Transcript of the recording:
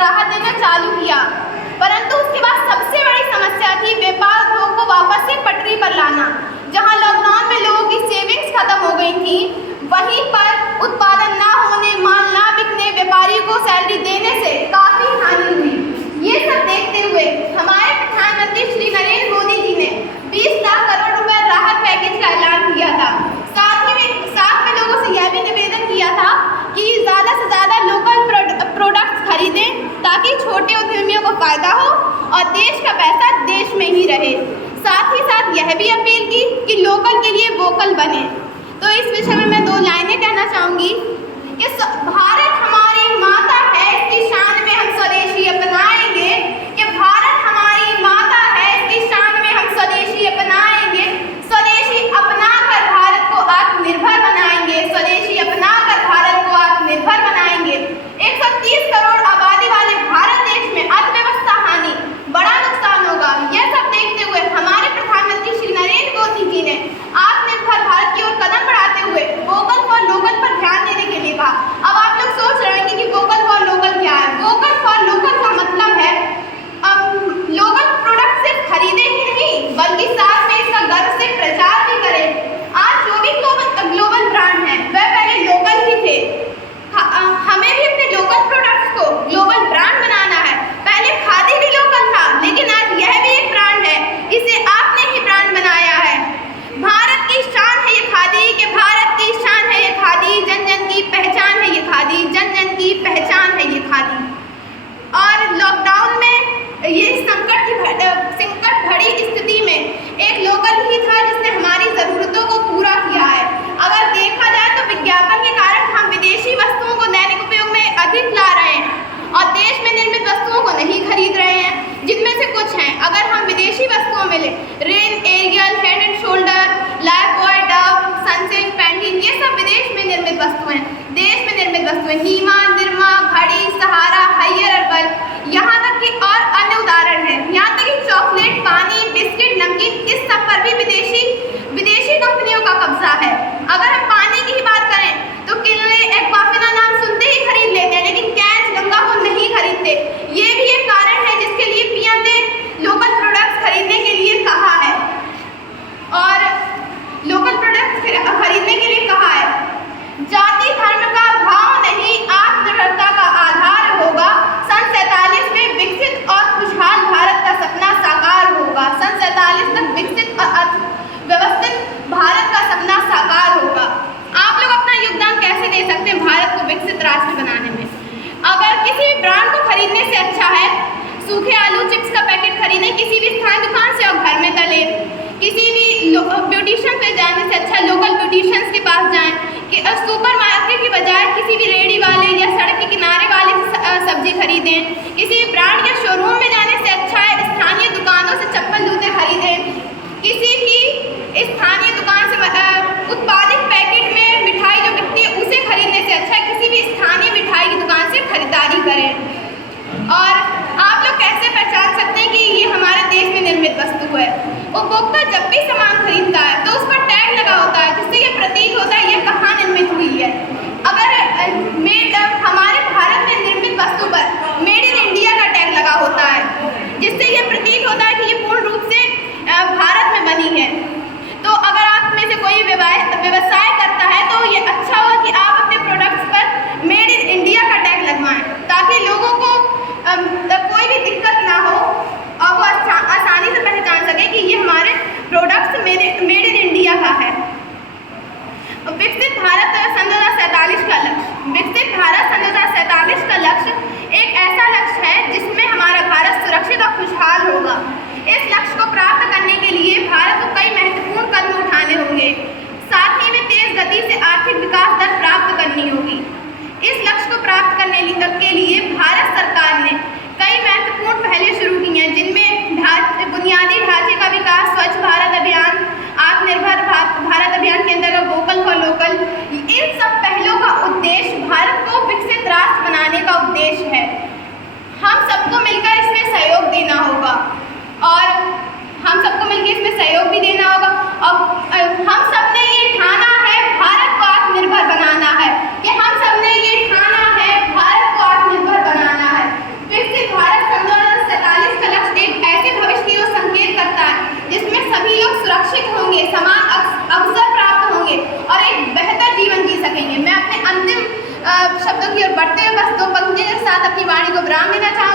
राहत देना चालू किया, परंतु उसके बाद सबसे बड़ी समस्या थी व्यापार उद्योग को वापस से पटरी पर लाना। जहां लॉकडाउन में लोगों की सेविंग्स खत्म हो गई थी, वहीं पर उत्पादन ना होने, माल ना बिकने, व्यापारी को सैलरी देने से काफी हानि हुई। ये सब देखते हुए हमारे प्रधानमंत्री श्री नरेंद्र मोदी जी ने 20 लाख करोड़ रुपए राहत पैकेज का ऐलान किया था। साथ में लोगों से यह भी निवेदन किया था कि ज़्यादा से ज़्यादा लोकल प्रोडक्ट्स खरीदें ताकि छोटे उद्यमियों को फायदा हो और देश का पैसा देश में ही रहे। साथ ही साथ यह भी अपील की कि लोकल के लिए वोकल बने। तो इस विषय में मैं 2 लाइनें कहना चाहूँगी कि भारत हमारी माता है, इसकी शान में हम स्वदेशी अपनाएंगे। कि भारत हमारी माता है, इसकी शान में हम स्वदेशी अपनाएंगे। स्वदेशी अपनाकर भारत को आत्मनिर्भर बनाएंगे। स्वदेशी अपनाकर भारत को आत्मनिर्भर बनाएंगे। 130 करोड़ आबादी वाले भारत देश में अर्थव्यवस्था हानि, बड़ा नुकसान होगा। यह सब देखते हुए हमारे प्रधानमंत्री श्री नरेंद्र मोदी जी ने आत्मनिर्भर भारत की ओर कदम बढ़ाते हुए वोकल फॉर लोकल पर ध्यान देने के लिए कहा। अब आप लोग सोच रहे हैं कि वोकल फॉर लोकल क्या है। वोकल फॉर लोकल का मतलब है लोकल प्रोडक्ट सिर्फ खरीदे ही नहीं, बल्कि साथ में इसका गर्व से प्रचार भी करें। आज जो भी ग्लोबल ब्रांड है वह पहले लोकल ही थे। हमें भी अपने लोकल प्रोडक्ट्स को ग्लोबल ब्रांड बनाना है। पहले खादी भी लोकल था, लेकिन आज यह भी एक ब्रांड है, इसे आपने ही ब्रांड बनाया है। भारत की शान है ये खादी, कि भारत की शान है ये खादी, जन जन की पहचान है ये खादी, जन जन की पहचान है ये खादी। और लॉकडाउन में ये संकट भरी स्थिति में एक लोकल ही था जिसने हमारी ज़रूरतों को पूरा किया है। अगर देखा जाए तो विज्ञापन के कारण हम विदेशी वस्तुओं को दैनिक उपयोग में अधिक ला रहे हैं और देश में निर्मित वस्तुओं को नहीं खरीद रहे हैं, जिनमें से कुछ हैं। अगर हम विदेशी वस्तुओं में ले, रेन, Ariel, Head and Shoulders, Lifebuoy, Dove, Sunsilk, Pantene, ये सब विदेश में निर्मित वस्तुएं। देश में निर्मित वस्तुएं नीमा, निरमा, घड़ी, सहारा, हाइयर अर्बल, यहाँ तक कि और अन्य उदाहरण हैं। यहाँ तक कि चॉकलेट, पानी, बिस्किट, नमकीन, इस सब पर भी विदेशी कंपनियों का कब्जा है। अगर हम पानी की ही बात करें तो किनले, एक्वाफिना नाम सुनते ही खरीद लेते हैं, लेकिन कैच, गंगा को नहीं खरीदते। ये भी एक कारण है जिसके लिए पीएम ने लोकल प्रोडक्ट्स खरीदने के लिए कहा है और लोकल प्रोडक्ट्स खरीदने के लिए कहा है। जाति धर्म का भाव नहीं, आत्मनिर्भरता का आधार होगा। सन 47 में विकसित और खुशहाल भारत का सपना साकार होगा। सन 47 तक विकसित और व्यवस्थित भारत का सपना साकार होगा। आप लोग अपना योगदान कैसे दे सकते हैं भारत को विकसित राष्ट्र बनाने में? अगर किसी भी ब्रांड को खरीदने से अच्छा है सूखे आलू चिप्स का पैकेट खरीदें किसी भी स्थानीय दुकान से और घर में तलें। किसी भी ब्यूटिशियन पे जाने से अच्छा लोकल ब्यूटिशियंस के पास जाएं। कि सुपर मार्केट की बजाय किसी भी रेडी वाले या सड़क के किनारे वाले से सब्जी खरीदें। किसी भी ब्रांड या शोरूम में जाने से अच्छा है स्थानीय दुकानों से चप्पल जूते खरीदें। किसी भी स्थानीय दुकान से उत्पादित पैकेट में मिठाई जो बिकती है उसे खरीदने से अच्छा है किसी भी स्थानीय मिठाई की दुकान से खरीदारी करें। और आप लोग कैसे पहचान सकते हैं कि ये हमारे देश में निर्मित वस्तु है? उपभोक्ता जब भी सामान खरीदता है तो उस पर टैग लगा होता है, जिससे ये प्रतीक होता है ये कहाँ निर्मित हुई है। अगर विराम लेना चाहते